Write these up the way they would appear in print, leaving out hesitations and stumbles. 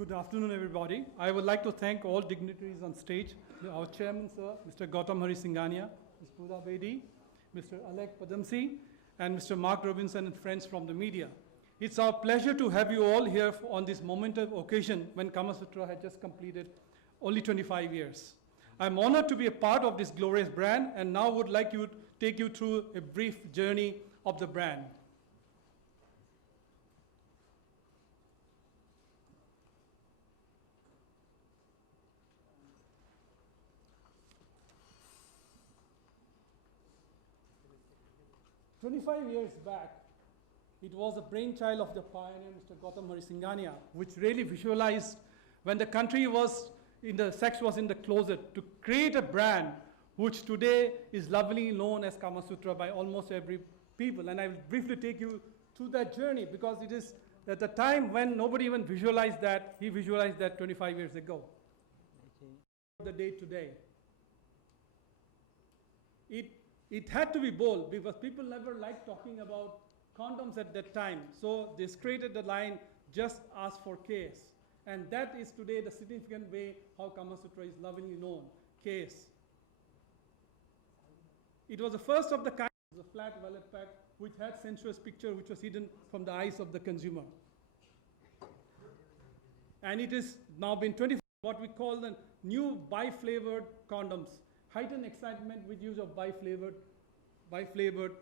Good afternoon, everybody. I would like to thank all dignitaries on stage, our chairman, sir, Mr. Gautam Hari Singhania, Ms. Pooja Bedi, Mr. Alec Padamsi, and Mr. Mark Robinson and friends from the media. It's our pleasure to have you all here on this momentous occasion when Kaamshutra had just completed only 25 years. I'm honored to be a part of this glorious brand and now would like to take you through a brief journey of the brand. "25 years back, it was a brainchild of the pioneer, Mr. Gautam Hari Singhania, which really visualized when the country was sex was in the closet, to create a brand which today is lovingly known as Kaamshutra by almost every people. And I will briefly take you through that journey because it is at the time when nobody even visualized that, he visualized that 25 years ago. The day today. It had to be bold because people never liked talking about condoms at that time. So they created the line, just ask for case. And that is today the significant way how Kaamshutra is lovingly known, case. It was the first of the kind, a flat wallet pack which had sensuous picture which was hidden from the eyes of the consumer. And it is now been 25, what we call the new bi-flavored condoms. Heightened excitement with use of bi-flavored.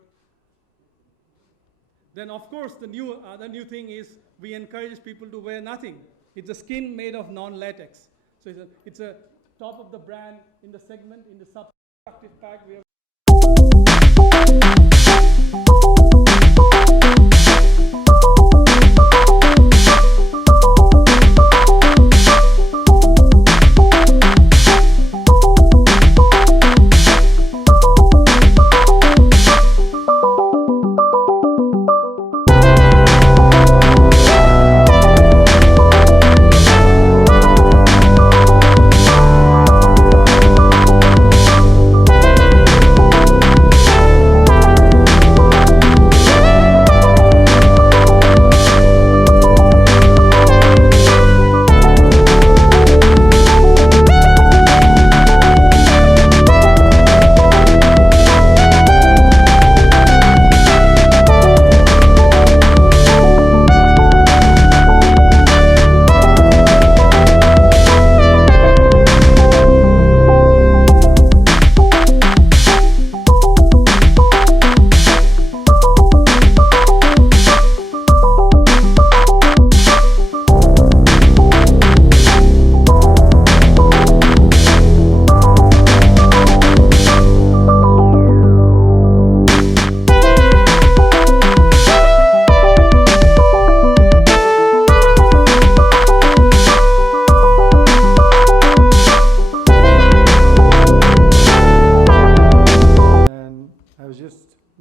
Then of course the other new thing is we encourage people to wear nothing. It's a skin made of non-latex. So it's a top of the brand in the segment, in the sub-active pack. We have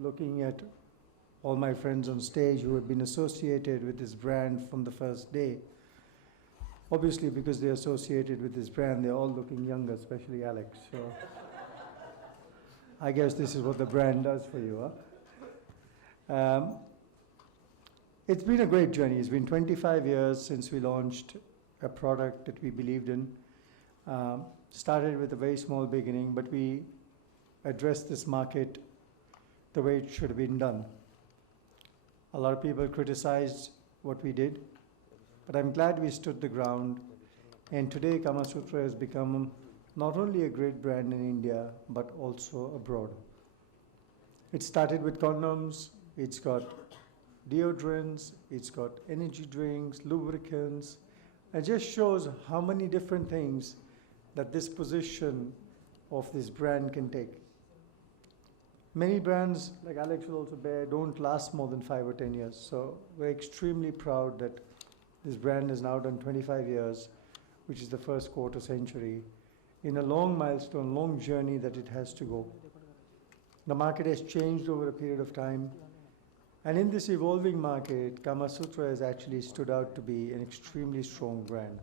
looking at all my friends on stage who have been associated with this brand from the first day. Obviously, because they're associated with this brand, they're all looking younger, especially Alex. So I guess this is what the brand does for you, huh? It's been a great journey. It's been 25 years since we launched a product that we believed in. Started with a very small beginning, but we addressed this market the way it should have been done. A lot of people criticized what we did, but I'm glad we stood the ground. And today Kaamshutra has become not only a great brand in India, but also abroad. It started with condoms, it's got deodorants, it's got energy drinks, lubricants. It just shows how many different things that this position of this brand can take. Many brands, like Alex will also bear, don't last more than 5 or 10 years. So we're extremely proud that this brand has now done 25 years, which is the first quarter century, in a long milestone, long journey that it has to go. The market has changed over a period of time. And in this evolving market, Kaamshutra has actually stood out to be an extremely strong brand.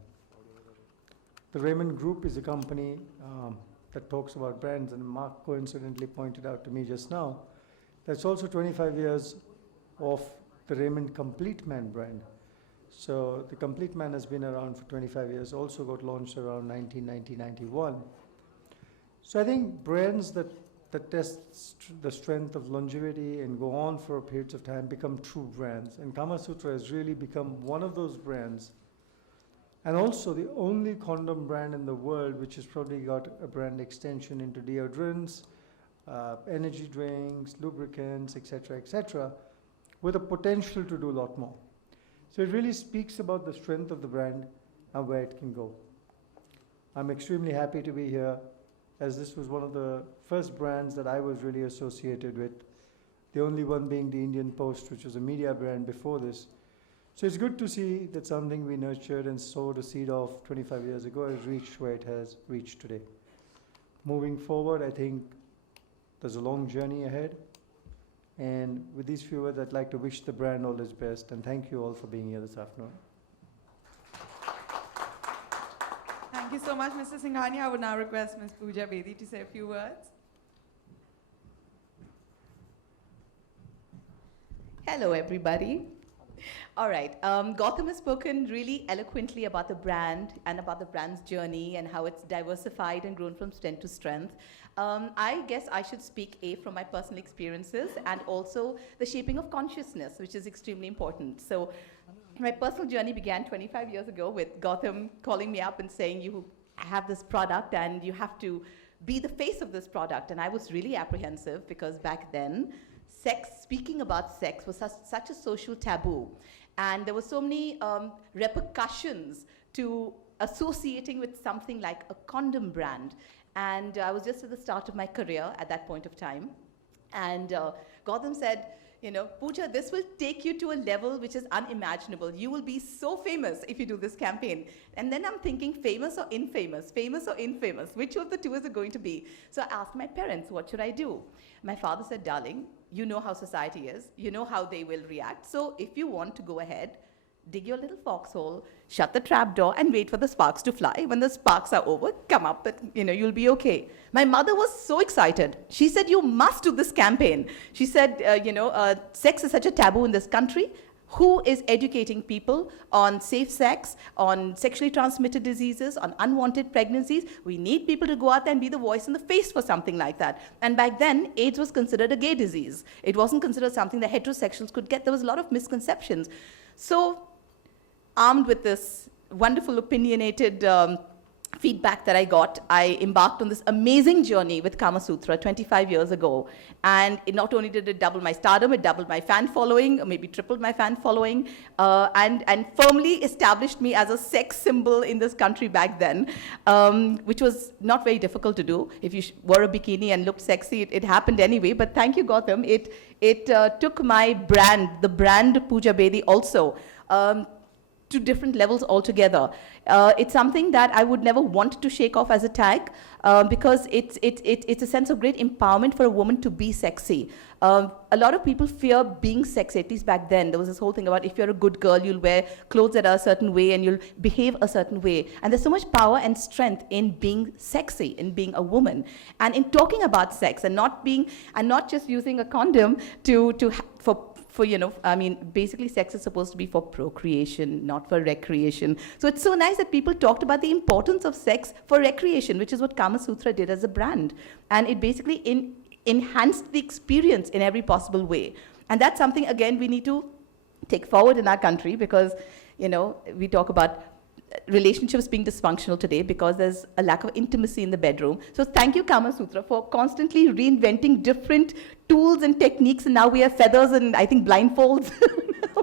The Raymond Group is a company that talks about brands, and Mark coincidentally pointed out to me just now, that's also 25 years of the Raymond Complete Man brand. So the Complete Man has been around for 25 years, also got launched around 1990-91. So I think brands that test the strength of longevity and go on for periods of time become true brands. And Kaamshutra has really become one of those brands, and also the only condom brand in the world which has probably got a brand extension into deodorants, energy drinks, lubricants, etc., with a potential to do a lot more. So it really speaks about the strength of the brand and where it can go. I'm extremely happy to be here, as this was one of the first brands that I was really associated with, the only one being the Indian Post, which was a media brand before this. So it's good to see that something we nurtured and sowed a seed of 25 years ago has reached where it has reached today. Moving forward, I think there's a long journey ahead. And with these few words, I'd like to wish the brand all its best, and thank you all for being here this afternoon. Thank you so much, Mr. Singhania. I would now request Ms. Pooja Bedi to say a few words. Hello, everybody. All right, Gautam has spoken really eloquently about the brand and about the brand's journey and how it's diversified and grown from strength to strength. I guess I should speak from my personal experiences and also the shaping of consciousness, which is extremely important. So my personal journey began 25 years ago with Gautam calling me up and saying, you have this product and you have to be the face of this product. And I was really apprehensive because back then, speaking about sex was such a social taboo. And there were so many repercussions to associating with something like a condom brand. And I was just at the start of my career at that point of time. And Gautam said, you know, Pooja, this will take you to a level which is unimaginable. You will be so famous if you do this campaign. And then I'm thinking, famous or infamous? Famous or infamous? Which of the two is it going to be? So I asked my parents, what should I do? My father said, darling, you know how society is. You know how they will react. So if you want to go ahead, dig your little foxhole, shut the trap door, and wait for the sparks to fly. When the sparks are over, come up, but you'll be okay. My mother was so excited. She said, you must do this campaign. She said, sex is such a taboo in this country. Who is educating people on safe sex, on sexually transmitted diseases, on unwanted pregnancies? We need people to go out there and be the voice in the face for something like that. And back then, AIDS was considered a gay disease. It wasn't considered something that heterosexuals could get. There was a lot of misconceptions. So, armed with this wonderful opinionated feedback that I got, I embarked on this amazing journey with Kaamshutra 25 years ago. And not only did it double my stardom, it doubled my fan following, or maybe tripled my fan following, and firmly established me as a sex symbol in this country back then, which was not very difficult to do. If you wore a bikini and looked sexy, it happened anyway. But thank you, Gautam. It took my brand, the brand Pooja Bedi also, to different levels altogether. It's something that I would never want to shake off as a tag because it's a sense of great empowerment for a woman to be sexy. A lot of people fear being sexy, at least back then. There was this whole thing about if you're a good girl, you'll wear clothes that are a certain way and you'll behave a certain way. And there's so much power and strength in being sexy, in being a woman. And in talking about sex and not just using a condom basically sex is supposed to be for procreation, not for recreation. So it's so nice that people talked about the importance of sex for recreation, which is what Kaamshutra did as a brand. And it basically enhanced the experience in every possible way. And that's something, again, we need to take forward in our country because, we talk about relationships being dysfunctional today because there's a lack of intimacy in the bedroom. So thank you, Kaamshutra, for constantly reinventing different tools and techniques, and now we have feathers and I think blindfolds,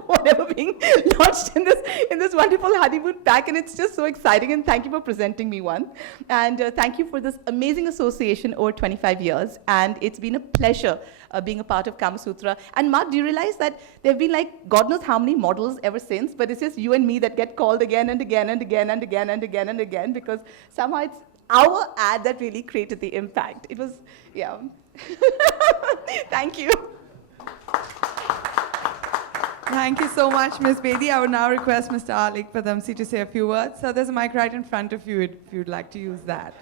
whatever, being launched in this wonderful honeymoon pack, and it's just so exciting, and thank you for presenting me one. And thank you for this amazing association over 25 years, and it's been a pleasure being a part of Kaamshutra. And Mark, do you realize that there have been like God knows how many models ever since, but it's just you and me that get called again and again and again and again and again and again because somehow it's our ad that really created the impact. It was, yeah. Thank you. Thank you so much, Ms. Bedi. I would now request Mr. Alik Padamsi to say a few words. So there's a mic right in front of you if you'd like to use that.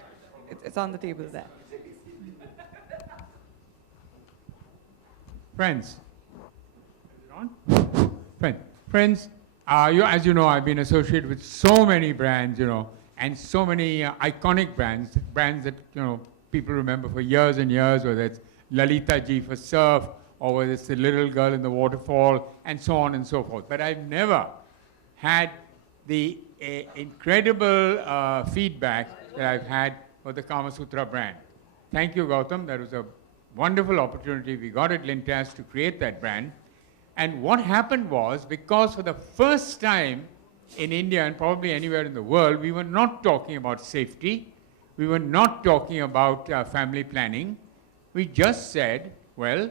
It's on the table there. Friends, is it on? Friends, As you know, I've been associated with so many brands, and so many iconic brands that, people remember for years and years, whether it's Lalita ji for surf, or whether it's the little girl in the waterfall, and so on and so forth. But I've never had the incredible feedback that I've had for the Kaamshutra brand. Thank you, Gautam. That was a wonderful opportunity we got at Lintas to create that brand. And what happened was, because for the first time in India and probably anywhere in the world, we were not talking about safety. We were not talking about family planning. We just said, well,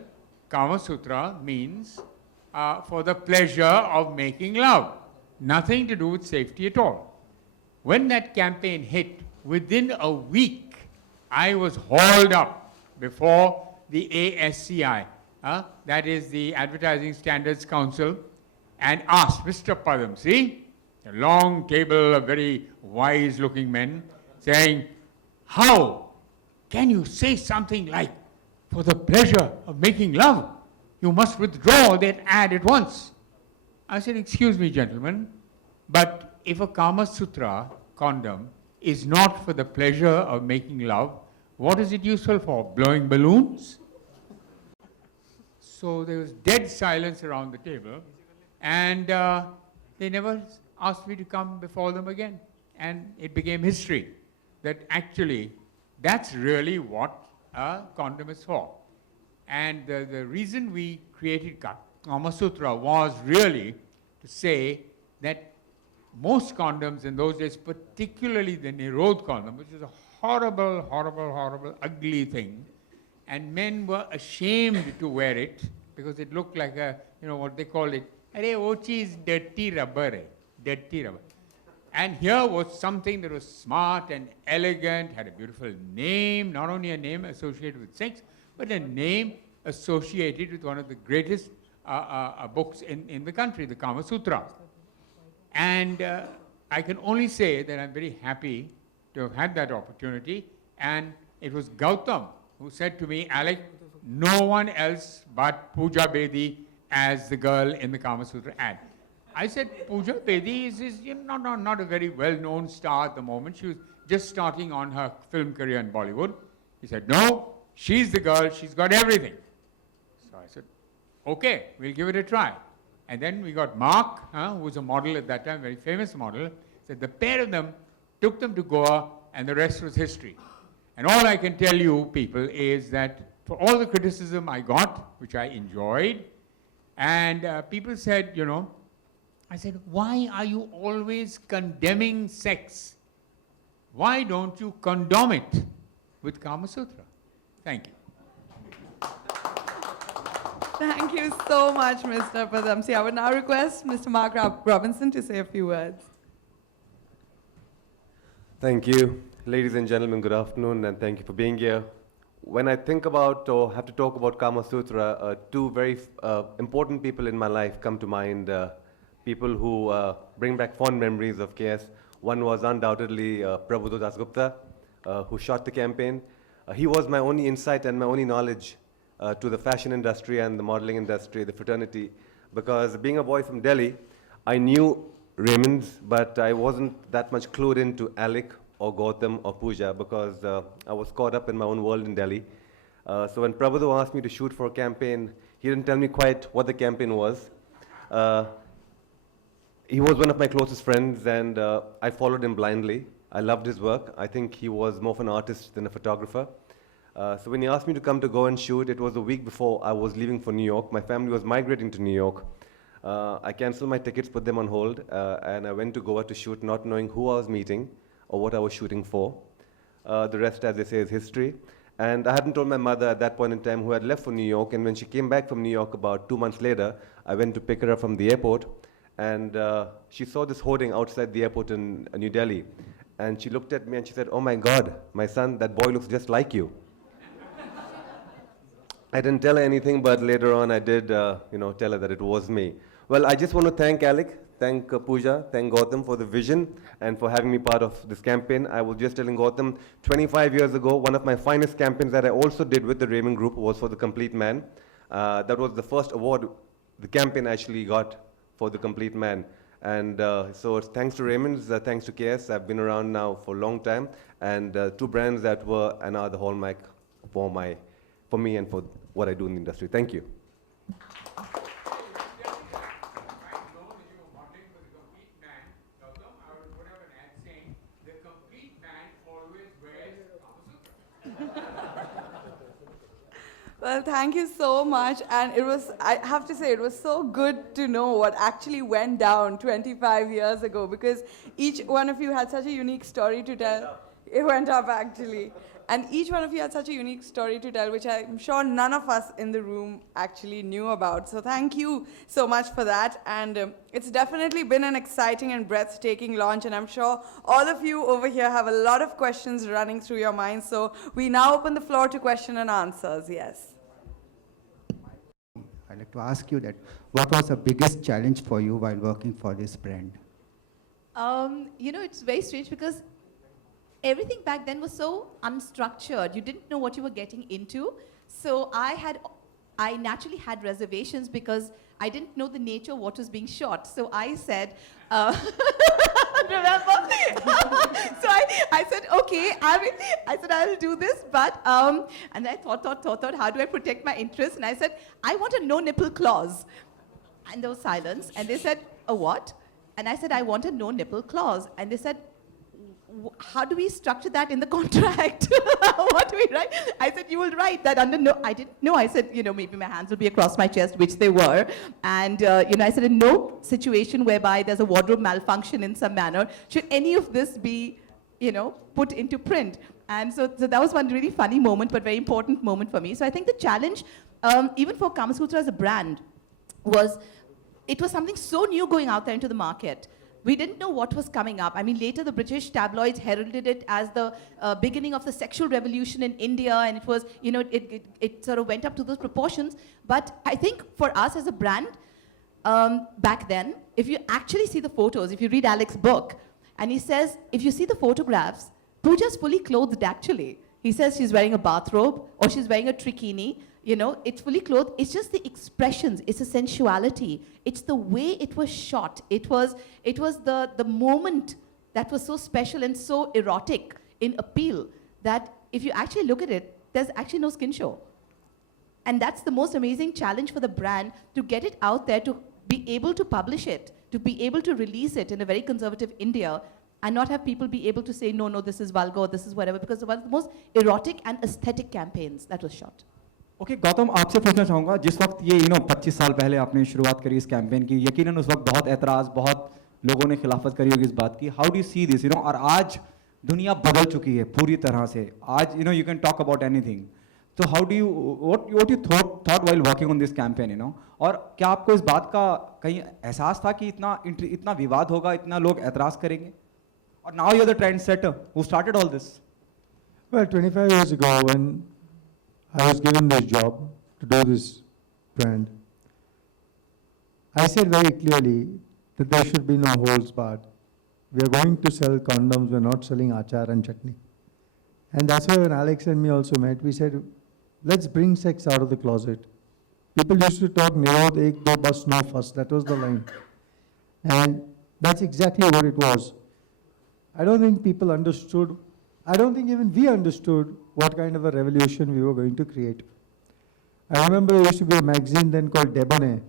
Kaamshutra means for the pleasure of making love. Nothing to do with safety at all. When that campaign hit, within a week, I was hauled up before the ASCI, that is the Advertising Standards Council, and asked, Mr. Padam, see, a long table of very wise-looking men, saying, how can you say something like, for the pleasure of making love? You must withdraw that ad at once. I said, excuse me, gentlemen, but if a Kaamshutra condom is not for the pleasure of making love, what is it useful for? Blowing balloons? So there was dead silence around the table, and they never asked me to come before them again. And it became history, that actually that's really what a condom is for. And the reason we created Kaamshutra was really to say that most condoms in those days, particularly the Nirod condom, which is a horrible, horrible, horrible, ugly thing, and men were ashamed to wear it because it looked like a, what they call it, "Arey, ochi is dirty rubber, dirty rubber." And here was something that was smart and elegant, had a beautiful name, not only a name associated with sex, but a name associated with one of the greatest books in the country, the Kaamshutra. And I can only say that I'm very happy to have had that opportunity. And it was Gautam who said to me, Alec, no one else but Pooja Bedi as the girl in the Kaamshutra ad. I said, Pooja Bedi is not a very well-known star at the moment. She was just starting on her film career in Bollywood. He said, no, she's the girl, she's got everything. So I said, okay, we'll give it a try. And then we got Mark, who was a model at that time, very famous model. Said the pair of them took them to Goa, and the rest was history. And all I can tell you, people, is that for all the criticism I got, which I enjoyed, and people said, I said, why are you always condemning sex? Why don't you condom it with Kaamshutra? Thank you. Thank you so much, Mr. Padamsi. I would now request Mr. Mark Robinson to say a few words. Thank you. Ladies and gentlemen, good afternoon, and thank you for being here. When I think about or have to talk about Kaamshutra, two very important people in my life come to mind, people who bring back fond memories of KS. One was undoubtedly Prabhu Dasgupta, who shot the campaign. He was my only insight and my only knowledge to the fashion industry and the modeling industry, the fraternity, because being a boy from Delhi, I knew Raymond's, but I wasn't that much clued into Alec or Gautam or Pooja because I was caught up in my own world in Delhi. So when Prabhu asked me to shoot for a campaign, he didn't tell me quite what the campaign was. He was one of my closest friends, and I followed him blindly. I loved his work. I think he was more of an artist than a photographer. So when he asked me to come to go and shoot, it was a week before I was leaving for New York. My family was migrating to New York. I canceled my tickets, put them on hold, and I went to Goa to shoot, not knowing who I was meeting or what I was shooting for. The rest, as they say, is history. And I hadn't told my mother at that point in time, who had left for New York, and when she came back from New York about 2 months later, I went to pick her up from the airport, and she saw this hoarding outside the airport in New Delhi. And she looked at me and she said, oh my God, my son, that boy looks just like you. I didn't tell her anything, but later on I did tell her that it was me. Well, I just want to thank Alec, thank Pooja, thank Gautam for the vision and for having me part of this campaign. I was just telling Gautam, 25 years ago, one of my finest campaigns that I also did with the Raymond Group was for The Complete Man. That was the first award the campaign actually got for The Complete Man. And so it's thanks to Raymond's, thanks to KS, I've been around now for a long time, and two brands that were and are the hallmark for me and for what I do in the industry. Thank you. Well, thank you so much. And it was, I have to say, it was so good to know what actually went down 25 years ago, because each one of you had such a unique story to tell. It went up, actually. And each one of you had such a unique story to tell, which I'm sure none of us in the room actually knew about. So thank you so much for that. And it's definitely been an exciting and breathtaking launch. And I'm sure all of you over here have a lot of questions running through your minds. So we now open the floor to question and answers. Yes. I'd like to ask you that, what was the biggest challenge for you while working for this brand? You know, it's very strange because everything back then was so unstructured. You didn't know what you were getting into. So I naturally had reservations because I didn't know the nature of what was being shot. So I said, remember? So I said, okay, I said, I'll do this, but, and I thought, how do I protect my interests? And I said, I want a no nipple clause. And there was silence, and they said, a what? And I said, I want a no nipple clause. And they said, how do we structure that in the contract? What do we write? I said, you will write that under no. I didn't know. I said, you know, maybe my hands will be across my chest, which they were. And, you know, I said, in no situation whereby there's a wardrobe malfunction in some manner, should any of this be, you know, put into print. And so that was one really funny moment, but very important moment for me. So I think the challenge, even for Kaamshutra as a brand, was it was something so new going out there into the market. We didn't know what was coming up. I mean, later the British tabloids heralded it as the beginning of the sexual revolution in India, and it was, you know, it sort of went up to those proportions. But I think for us as a brand, back then, if you actually see the photos, if you read Alex's book, and he says, if you see the photographs, Pooja's fully clothed actually. He says she's wearing a bathrobe, or she's wearing a trikini. You know, it's fully clothed. It's just the expressions. It's the sensuality. It's the way it was shot. It was the moment that was so special and so erotic in appeal that if you actually look at it, there's actually no skin show. And that's the most amazing challenge for the brand, to get it out there, to be able to publish it, to be able to release it in a very conservative India, and not have people be able to say, no, no, this is vulgar, this is whatever, because it was one of the most erotic and aesthetic campaigns that was shot. Okay Gautam, आपसे पूछना चाहूँगा, जिस वक्त ये 25 साल पहले आपने शुरुआत करी इस कैंपेन की, यकीनन उस वक्त बहुत एतराज़, बहुत लोगों ने खिलाफत करी होगी इस बात की. How do you see this, और आज दुनिया बदल चुकी है पूरी तरह से. आज you can talk about anything. तो how do you what you thought while working on this campaign, और क्या आपको इस बात का कहीं एहसास था कि इतना विवाद होगा, इतना लोग एतराज़ करेंगे? और now you are the trend setter who started all this. Well, 25 years ago, when I was given this job to do this brand, I said very clearly that there should be no holds barred. We are going to sell condoms, we're not selling achar and chutney. And that's why when Alex and me also met, we said, let's bring sex out of the closet. People used to talk, Nirod ek do bas no fuss, that was the line. And that's exactly what it was. I don't think people understood, I don't think even we understood what kind of a revolution we were going to create. I remember there used to be a magazine then called Debonnaire,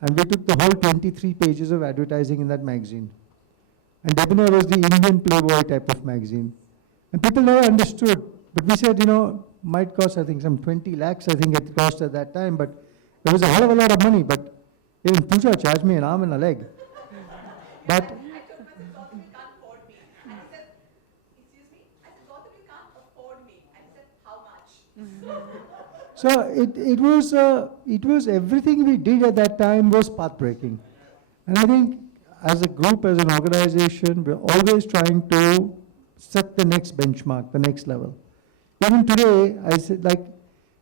and we took the whole 23 pages of advertising in that magazine. And Debonnaire was the Indian Playboy type of magazine. And people never understood, but we said, might cost, I think, some 20 lakhs, I think it cost at that time, but it was a hell of a lot of money, but even Pooja charged me an arm and a leg. But so it was everything we did at that time was path-breaking. And I think as a group, as an organization, we're always trying to set the next benchmark, the next level. Even today, I said,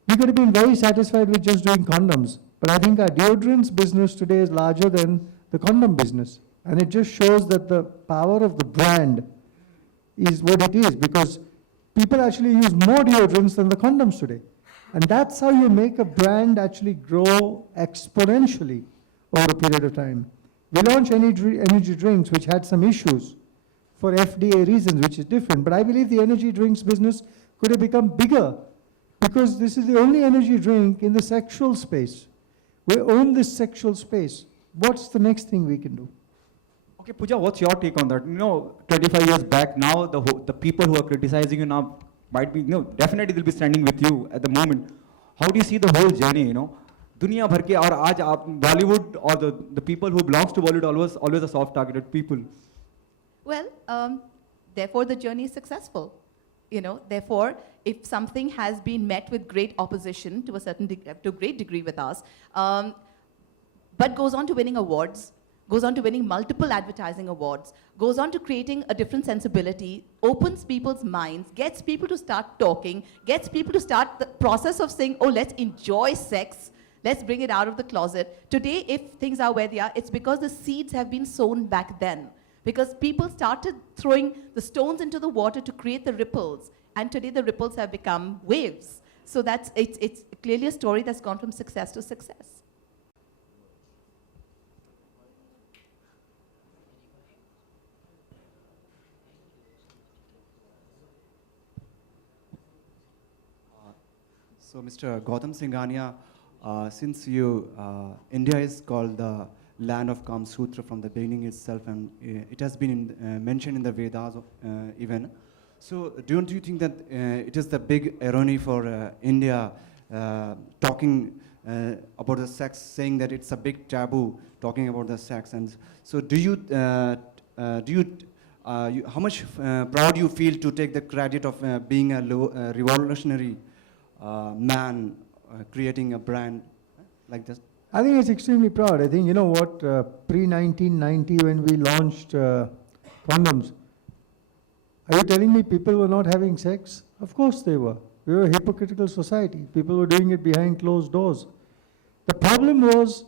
we could have been very satisfied with just doing condoms. But I think our deodorants business today is larger than the condom business. And it just shows that the power of the brand is what it is, because people actually use more deodorants than the condoms today. And that's how you make a brand actually grow exponentially over a period of time. We launched energy drinks which had some issues for FDA reasons, which is different. But I believe the energy drinks business could have become bigger because this is the only energy drink in the sexual space. We own this sexual space. What's the next thing we can do? Okay, Pooja, what's your take on that? 25 years back, now the people who are criticizing you now might be, definitely they'll be standing with you at the moment. How do you see the whole journey, दुनिया भर के और आज आप Bollywood or the people who belongs to Bollywood always a soft targeted people. Well, therefore the journey is successful. Therefore, if something has been met with great opposition to a great degree with us, but goes on to winning awards, goes on to winning multiple advertising awards, goes on to creating a different sensibility, opens people's minds, gets people to start talking, gets people to start the process of saying, oh, let's enjoy sex, let's bring it out of the closet. Today, if things are where they are, it's because the seeds have been sown back then. Because people started throwing the stones into the water to create the ripples. And today the ripples have become waves. So it's clearly a story that's gone from success to success. So, Mr. Gautam Singhania, since India is called the land of Kaamshutra from the beginning itself, and it has been mentioned in the Vedas even. So, don't you think that it is the big irony for India talking about the sex, saying that it's a big taboo talking about the sex? And so, how much proud you feel to take the credit of being a revolutionary man creating a brand like this? I think it's extremely proud. I think, pre-1990 when we launched condoms, are you telling me people were not having sex? Of course they were. We were a hypocritical society. People were doing it behind closed doors. The problem was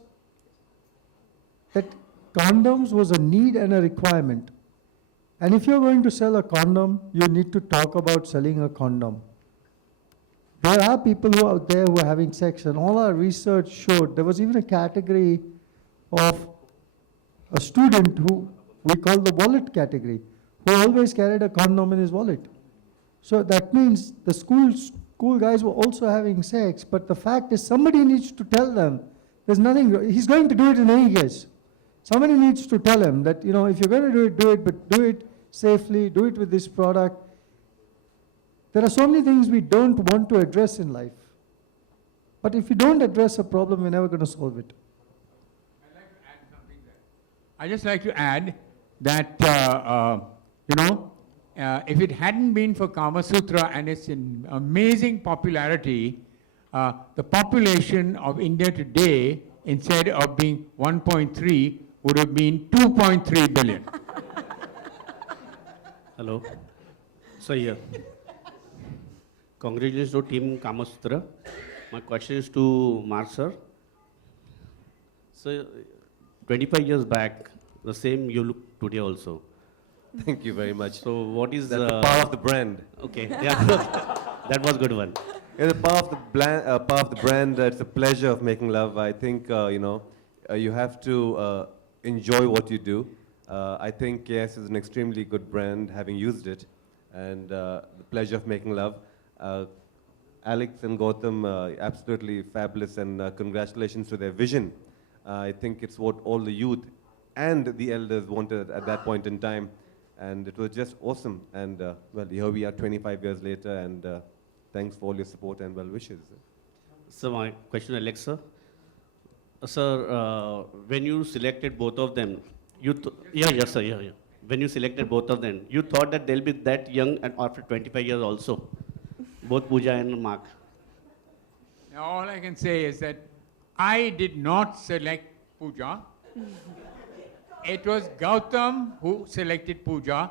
that condoms was a need and a requirement. And if you're going to sell a condom, you need to talk about selling a condom. There are people who are out there who are having sex, and all our research showed there was even a category of a student who we call the wallet category, who always carried a condom in his wallet. So that means the school guys were also having sex, but the fact is somebody needs to tell them there's nothing, he's going to do it in any case. Somebody needs to tell him that, if you're going to do it, but do it safely, do it with this product. There are so many things we don't want to address in life. But if you don't address a problem, we're never going to solve it. I'd like to add something there. I'd just like to add that, if it hadn't been for Kaamshutra and its amazing popularity, the population of India today, instead of being 1.3, would have been 2.3 billion. Hello. So here. Congratulations to Team Kaamshutra. My question is to Mark sir. So, 25 years back, the same you look today also. Thank you very much. So, what is That's the power of the brand. Okay, yeah, that was good one. Yeah, the power of the brand. It's a pleasure of making love. I think you have to enjoy what you do. I think yes, it's an extremely good brand, having used it, and the pleasure of making love. Alex and Gautam, absolutely fabulous, and congratulations to their vision. I think it's what all the youth and the elders wanted at that point in time, and it was just awesome. And well, here we are 25 years later, and thanks for all your support and well wishes. So my question, Alex sir. Sir, when you selected both of them, yes sir, yeah. When you selected both of them, you thought that they'll be that young and after 25 years also? Both Pooja and Mark. Now, all I can say is that I did not select Pooja. It was Gautam who selected Pooja.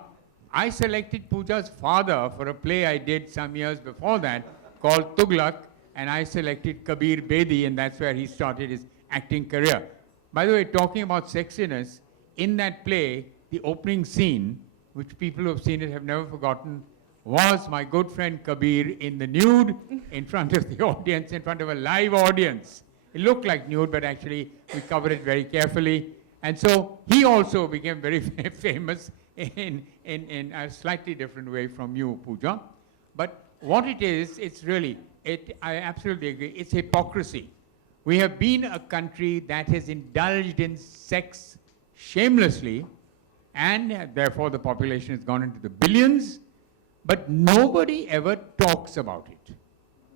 I selected Pooja's father for a play I did some years before that called Tughlaq, and I selected Kabir Bedi, and that's where he started his acting career. By the way, talking about sexiness, in that play, the opening scene, which people who have seen it have never forgotten, was my good friend Kabir in the nude in front of the audience, in front of a live audience. It looked like nude, but actually we covered it very carefully. And so he also became very famous in a slightly different way from you, Pooja. But what it is, it's really, I absolutely agree, it's hypocrisy. We have been a country that has indulged in sex shamelessly, and therefore the population has gone into the billions, but nobody ever talks about it.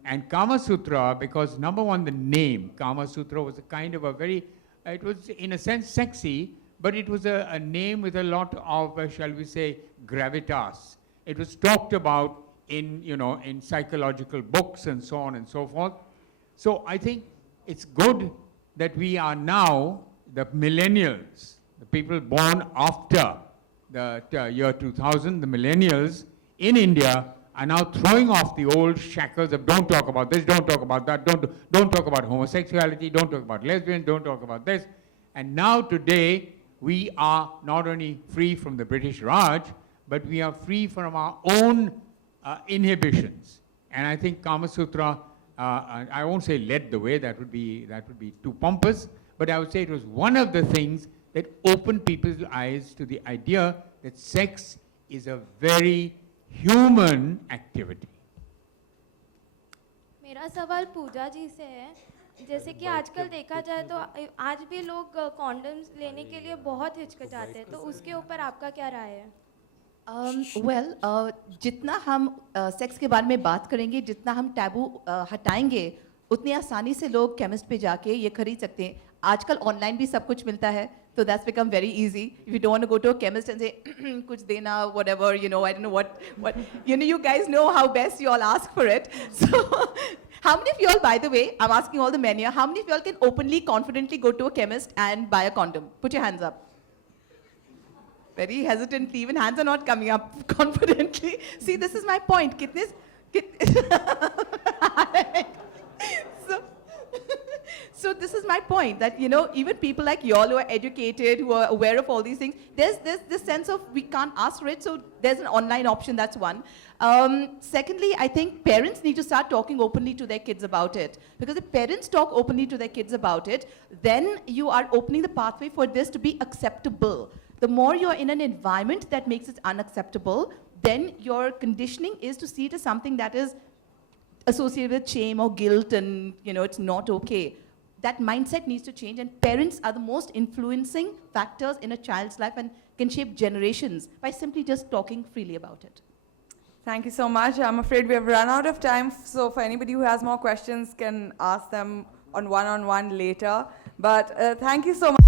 And Kaamshutra, because number one, the name, Kaamshutra was a kind of a very, it was in a sense sexy, but it was a name with a lot of, shall we say, gravitas. It was talked about in, you know, in psychological books and so on and so forth. So I think it's good that we are now, the millennials, the people born after the year 2000, the millennials in India are now throwing off the old shackles of don't talk about this, don't talk about that, don't talk about homosexuality, don't talk about lesbians, don't talk about this. And now today, we are not only free from the British Raj, but we are free from our own inhibitions. And I think Kaamshutra, I won't say led the way, that would be too pompous, but I would say it was one of the things that opened people's eyes to the idea that sex is a very human activity. मेरा सवाल पूजा जी से है, जैसे कि आजकल देखा जाए तो आज भी लोग कॉन्डम्स लेने के लिए बहुत हिचकिचाते हैं, तो उसके ऊपर आपका क्या राय है? जितना हम सेक्स के बारे में बात करेंगे, जितना हम टैबू हटाएंगे, उतनी आसानी से लोग केमिस्ट पे जाके ये खरीद सकते हैं. आजकल ऑनलाइन भी सब कुछ मिलता है, so that's become very easy. If you don't want to go to a chemist and say, kuch dena, whatever, you know, I don't know what, you know, you guys know how best you all ask for it. So, how many of you all, by the way, I'm asking all the men here, how many of you all can openly, confidently go to a chemist and buy a condom? Put your hands up. Very hesitantly, even hands are not coming up confidently. See, this is my point. So this is my point, that, you know, even people like y'all who are educated, who are aware of all these things, there's this sense of we can't ask for it, so there's an online option, that's one. Secondly, I think parents need to start talking openly to their kids about it. Because if parents talk openly to their kids about it, then you are opening the pathway for this to be acceptable. The more you're in an environment that makes it unacceptable, then your conditioning is to see it as something that is associated with shame or guilt and, you know, it's not okay. That mindset needs to change, and parents are the most influencing factors in a child's life and can shape generations by simply just talking freely about it. Thank you so much. I'm afraid we have run out of time, so for anybody who has more questions can ask them on one-on-one later. But thank you so much.